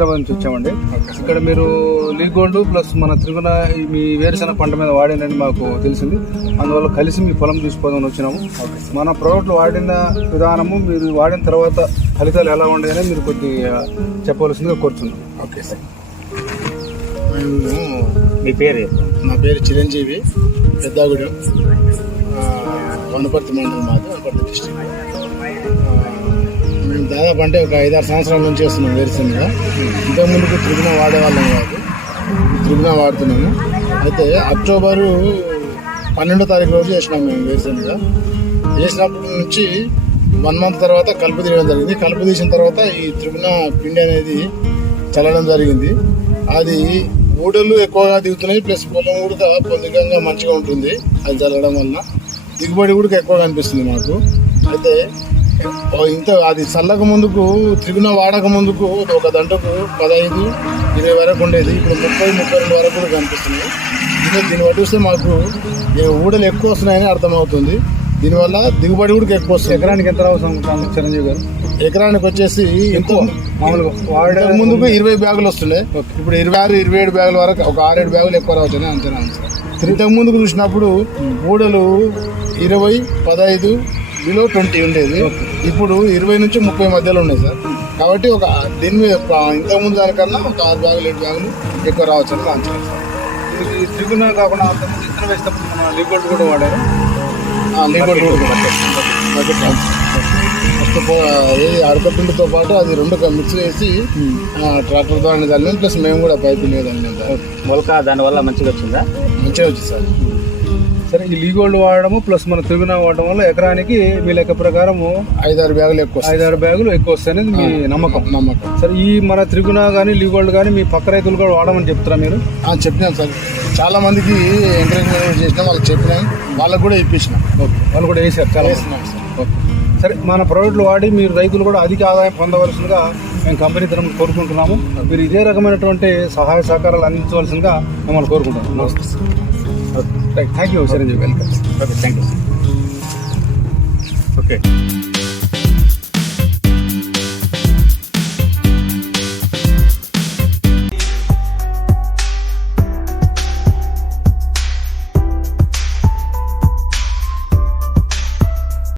హైదరాబాద్ నుంచి వచ్చామండి ఇక్కడ మీరు లీ గోల్డ్ ప్లస్ మన త్రిగుణ మీ వేరుశెనగ పంట మీద వాడినని మాకు తెలిసింది అందువల్ల కలిసి మీ పొలం చూసుకోదని వచ్చినాము మన ప్రోడక్ట్లు వాడిన విధానము మీరు వాడిన తర్వాత ఫలితాలు ఎలా ఉండేదని మీరు కొద్ది చెప్పవలసిందిగా కోరుతున్నాం ఓకే సార్ మీ పేరు నా పేరు చిరంజీవి పెద్దగూడెం వనపర్తి మండలం మాది వనపర్తి డిస్టిక్ దాదాపు అంటే ఒక ఐదారు సంవత్సరాల నుంచి వేస్తున్నాం వేరుశనగ ఇంతకుముందుకు త్రిగుణ వాడేవాళ్ళం కాదు త్రిగుణ వాడుతున్నాము అయితే అక్టోబరు పన్నెండో తారీఖు రోజు వేసినాం మేము వేరుశనగ వేసినప్పటి నుంచి వన్ మంత్ తర్వాత కలుపు తీయడం జరిగింది కలుపు తీసిన తర్వాత ఈ త్రిగుణ పిండి అనేది చల్లడం జరిగింది అది ఊడలు ఎక్కువగా దిగుతున్నాయి ప్లస్ పొలం కూడా పొందికంగా మంచిగా ఉంటుంది అది చల్లడం వల్ల దిగుబడి కూడా ఎక్కువగా అనిపిస్తుంది మాకు అయితే ఇంత అది చల్లక ముందుకు త్రిగుణ వాడక ముందుకు ఒక దంటకు పదహైదు ఇరవై వరకు ఉండేది ఇప్పుడు ముప్పై ముప్పై రెండు వరకు కూడా కనిపిస్తుంది దీని దీన్ని బట్టి వస్తే మాకు ఊడలు ఎక్కువ వస్తున్నాయని అర్థమవుతుంది దీనివల్ల దిగుబడి కూడా ఎక్కువ వస్తుంది ఎకరానికి ఎంత అవసరం చిరంజీవి గారు ఎకరానికి వచ్చేసి ఎక్కువ మామూలుగా వాడే ముందుకు ఇరవై బ్యాగులు వస్తుండే ఇప్పుడు ఇరవై ఆరు ఇరవై ఏడు బ్యాగుల వరకు ఒక ఆరేడు బ్యాగులు ఎక్కువ రావచ్చు అంచనా అంచనా ఇంతకు ముందుకు చూసినప్పుడు ఊడలు ఇరవై పదహైదు బిలో ట్వంటీ ఉండేది ఇప్పుడు ఇరవై నుంచి ముప్పై మధ్యలో ఉన్నాయి సార్ కాబట్టి ఒక దీని మీద ఇంతకుముందు దానికన్నా ఒక ఆరు బ్యాగులు ఏడు బ్యాగులు ఎక్కువ రావచ్చు అని ఆంచలేదు సార్ కాకుండా కూడా ఫస్ట్ పాటు అది రెండు మిక్స్ చేసి ట్రాక్టర్ ద్వారా ప్లస్ మేము కూడా పైపు మీద మొలక దానివల్ల మంచిగా వచ్చిందా మంచిగా వచ్చింది సార్ సరే ఈ లీగోల్డ్ వాడడము ప్లస్ మన త్రిగుణ వాడడం వల్ల ఎకరానికి మీ లెక్క ప్రకారము ఐదారు బ్యాగులు ఎక్కువ ఐదారు బ్యాగులు ఎక్కువ వస్తాయి అనేది మీ నమ్మకం నమ్మకం సరే ఈ మన త్రిగుణ కానీ లీగోల్డ్ కానీ మీ పక్క రైతులు కూడా వాడమని చెప్తారా మీరు చెప్పినా సార్ చాలా మందికి ఎంకరేజ్మెంట్ చేసినా వాళ్ళకి చెప్పిన వాళ్ళకి కూడా ఇప్పించిన ఓకే వాళ్ళు కూడా వేసారు చాలా ఓకే సరే మన ప్రొడక్ట్లు వాడి మీరు రైతులు కూడా అధిక ఆదాయం పొందవలసిందిగా మేము కంపెనీ తరఫున కోరుకుంటున్నాము మీరు ఇదే రకమైనటువంటి సహాయ సహకారాలు అందించవలసిందిగా మిమ్మల్ని కోరుకుంటున్నాం నమస్తే Okay. Thank you, sir. You're welcome. Okay, thank you, sir. Okay.